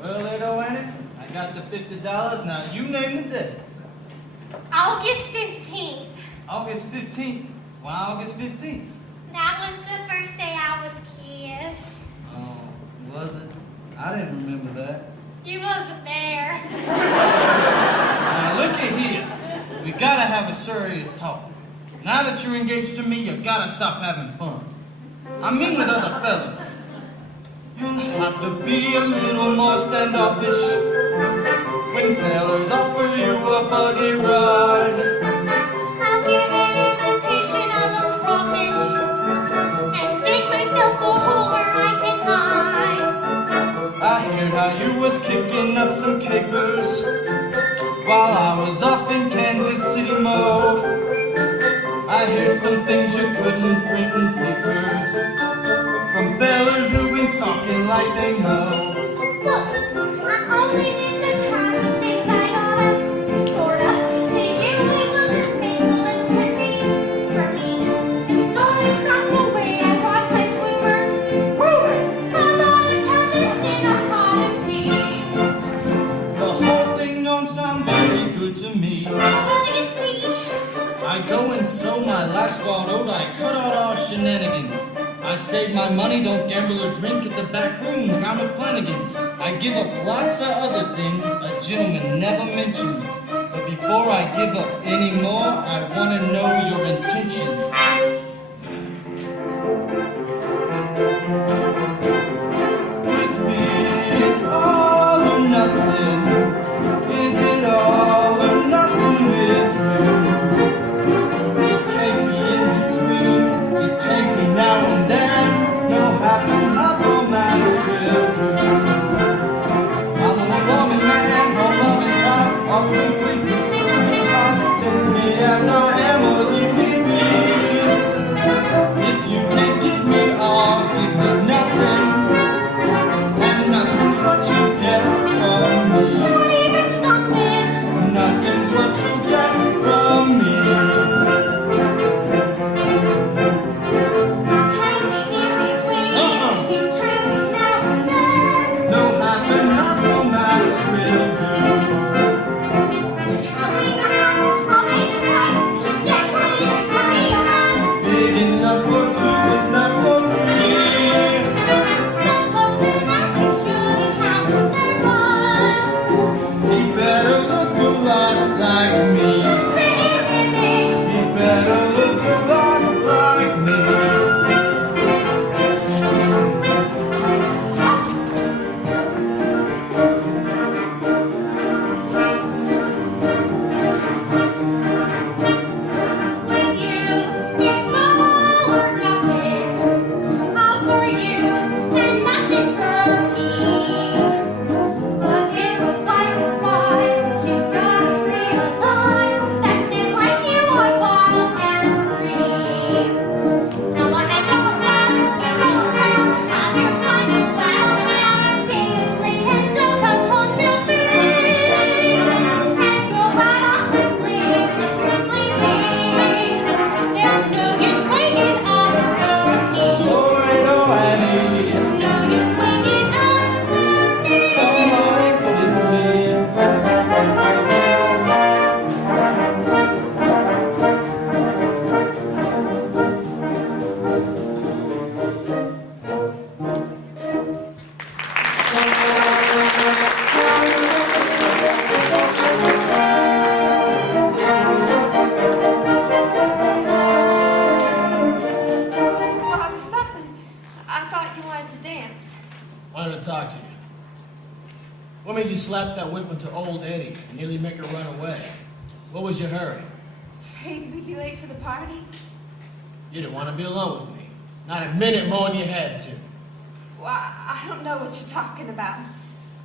Well, Edo, Annie, I got the $50. Now you name the day. August 15th. August 15th. Why August 15th? That was the first day I was kissed. Oh, was it? I didn't remember that. You wasn't there. Now look at here. We gotta have a serious talk. Now that you're engaged to me, you gotta stop having fun. I mean with other fellas. You'll have to be a little more standoffish when fellas offer you a buggy ride. I'll give an invitation of a crawfish and dig myself a hole where I can hide. I heard how you was kicking up some capers while I was up in Kansas City, Mo. I heard some things you couldn't print in papers from fellas who've been talking like they know. Look, I only did the kinds of things I oughta, sorta. To you it was as painful as could be for me. If stories not the way I lost my bloomers, rumors, how long until this dinner pot of tea? The whole thing don't sound very good to me. Well, you see, I go and sow my last wild oat, I cut out all shenanigans. I save my money, don't gamble or drink at the back room, down at Flanagan's. I give up lots of other things a gentleman never mentions. But before I give up any more, I want to know your intention. With me, it's all or nothing. Is it all or nothing with you? It can't be in between. It can't be now and then. No happy love romance will do. I'm a loving man, a loving time. I'll completely satisfied. Take me as I am or leave me be. If you can't give me all, give me nothing. And nothing's what you get from me. not even something. Nothing's what you get from me. Hanging in between, Uh-uh. in candy now and then. No half enough romance will do. Show me a house, I'll make it right. Keep dead clean and hurry your hands. Big enough for two, but not for three. Supposing that we should have their fun. He better look a lot like me. The spitting image. He better look a lot like me. With you, it's all or nothing. All for you and nothing for me. But if a fight is wise, she's gotta realize that men like you are wild and free. So I go round, we go round, have your fun, battle down, safely and don't come home to me. And go right off to sleep if you're sleeping. There's no use waking up the key. Oh, Annie, No use waking up the key. come on and kiss me. What was something? I thought you wanted to dance. Wanted to talk to you. What made you slap that whip into old Eddie and nearly make her run away? What was your hurry? Afraid we'd be late for the party? You didn't want to be alone with me. Not a minute more than you had to. Well, I don't know what you're talking about.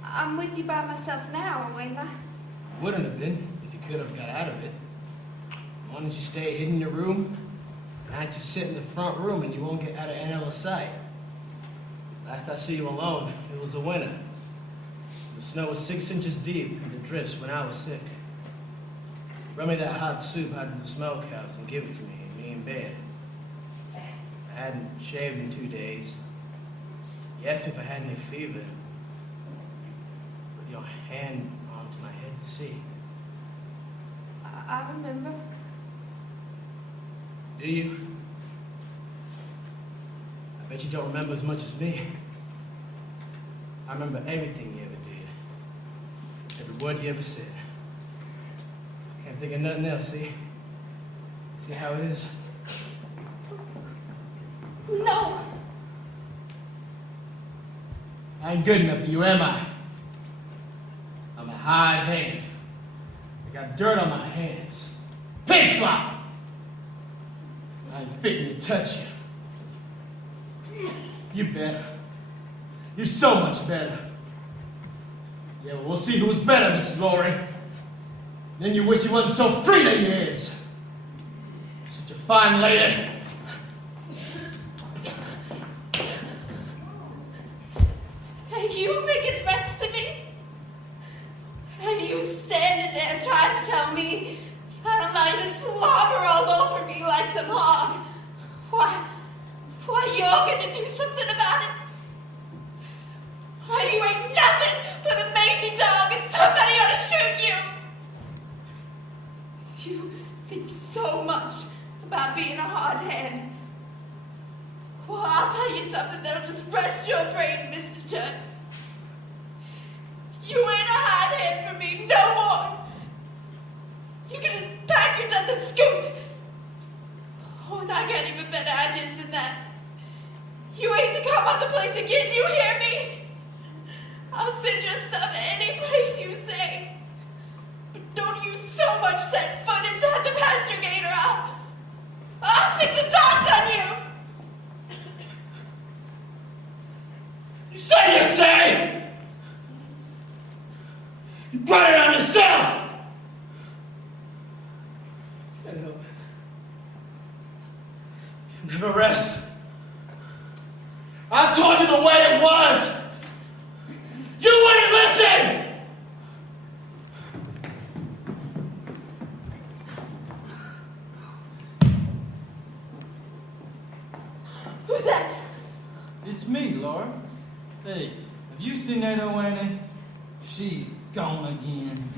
I'm with you by myself now, Wayla. Wouldn't have been if you could have got out of it. Why don't you stay hidden in your room? And I just sit in the front room and you won't get out of Anna's sight. Last I see you alone, it was the winter. The snow was 6 inches deep and the drifts when I was sick. Bring me that hot soup out of the smokehouse and give it to me, and me in bed. I hadn't shaved in 2 days. You asked me if I had any fever. Put your hand onto my head to see. I remember. Do you? I bet you don't remember as much as me. I remember everything you ever did. Every word you ever said. Can't think of nothing else, see? See how it is? No! I ain't good enough for you, am I? I'm a hired hand. I got dirt on my hands. Pig slop! I ain't fitting to touch you. You better. You're so much better. Yeah, well, we'll see who's better, Miss Laurie. Then you wish you wasn't so free that you is. Such a fine lady. Are you making threats to me? Are you standing there trying to tell me I don't allow you to slobber all over me like some hog? Why you're gonna do something about it? Why you ain't nothing but a mangy dog and somebody ought to shoot you? You think so much about being a hard hand. Well, I'll tell you something that'll just rest your brain, Mr. Judd. You ain't a hard hand for me no more. You can just pack your dust and scoot. Oh, and I got even better ideas than that. You ain't to come on the place again, you hear me? I'll send your stuff any place you say. But don't you so much set foot inside the pasture gate or I'll stick the dogs on you. You say! You brought it on yourself! Can't help it. Can never rest. I told you the way it was! You wouldn't listen! Who's that? It's me, Laura. Hey, have you seen that old Annie? She's gone again.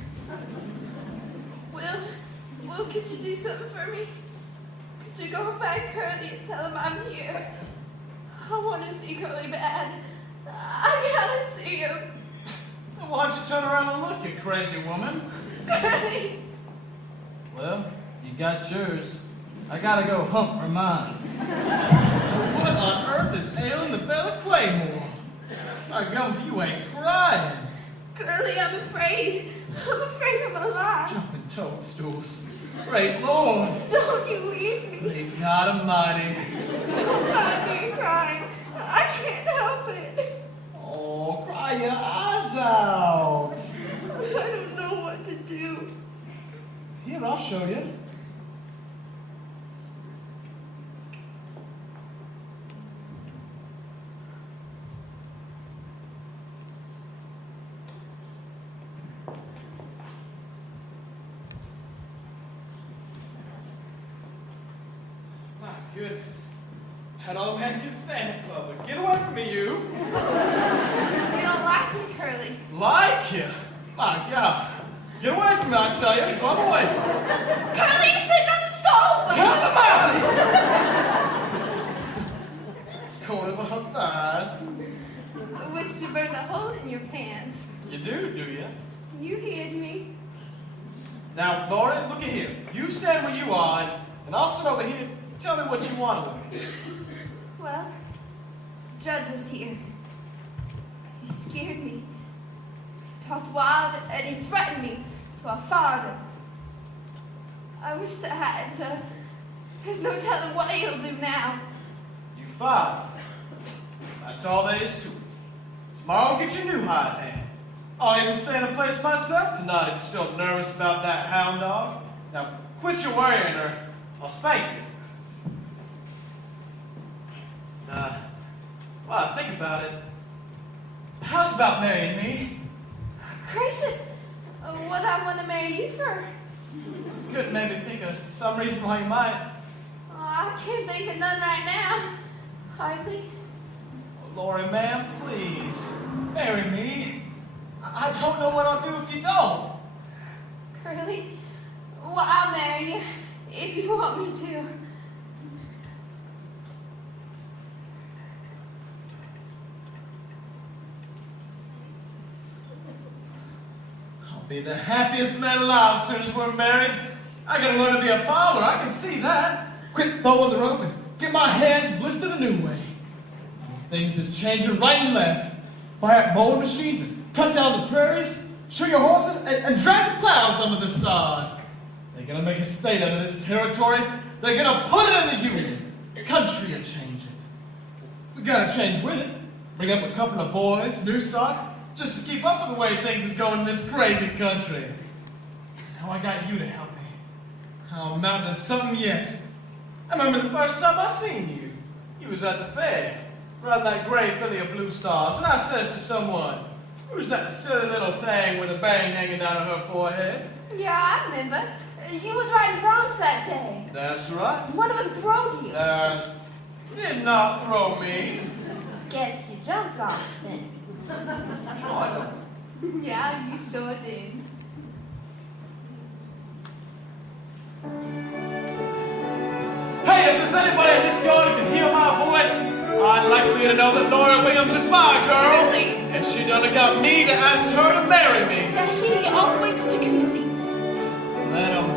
Will, could you do something for me? Could you go find Curly and tell him I'm here? I want to see Curly bad. I gotta see him. Well, why don't you turn around and look, you crazy woman? Curly! Well, you got yours. I gotta go hunt for mine. What on earth is ailing the Bella Claymore? By gum, you ain't crying. Curly, I'm afraid. I'm afraid I'm alive. Jumping toadstools. Great Lord. Don't you leave me. Great God Almighty. Don't mind me crying. I can't help it. Oh, cry your eyes out. I don't know what to do. Here, I'll show you. My goodness. That old man can stand in public. Get away from me, you. You don't like me, Curly. Like you? My God. Get away from me, I tell you. Go away. Curly, you're sitting on the stove. Come on! It's cold about thighs. I wish you burned a hole in your pants. You do you? You hid me. Now, Laura, look at here. You stand where you are, and I'll sit over here. Tell me what you want of me. Well, Judd was here. He scared me. He talked wild and he threatened me, so I fired him. I wish I hadn't. There's no telling what he'll do now. You fired. That's all there is to it. Tomorrow I'll get you a new hired hand. I'll even stay in a place myself tonight if you're still nervous about that hound dog. Now, quit your worrying or I'll spank you. Well, I think about it. How's about marrying me? Gracious, what I want to marry you for? Couldn't maybe think of some reason why you might. Oh, I can't think of none right now. Hardly. Lori, ma'am, please, marry me. I don't know what I'll do if you don't. Curly, well, I'll marry you if you want me to. I'll be the happiest man alive as soon as we're married. I gotta learn to be a farmer, I can see that. Quit throwing the rope and get my hands blistered a new way. Things is changing right and left. Buy up mowing machines and cut down the prairies, show your horses, and drag the plows under the sod. They're gonna make a state out of this territory. They're gonna put it in the union. Country are changing. We gotta change with it. Bring up a couple of boys, new stock, just to keep up with the way things is going in this crazy country. Now I got you to help me. I'll amount to something yet. I remember the first time I seen you. You was at the fair, riding that gray filly of Blue Stars, and I says to someone, "Who's that silly little thing with a bang hanging down on her forehead?" Yeah, I remember. You was riding broncs that day. That's right. One of them throwed you. Did not throw me. Guess you jumped on it Tried then. Yeah, you sure did. Hey, if there's anybody at this joint who can hear my voice, I'd like for you to know that Laura Williams is my girl. Really? And she done got me to ask her to marry me. Got he all the way to Jacuzzi. Let 'em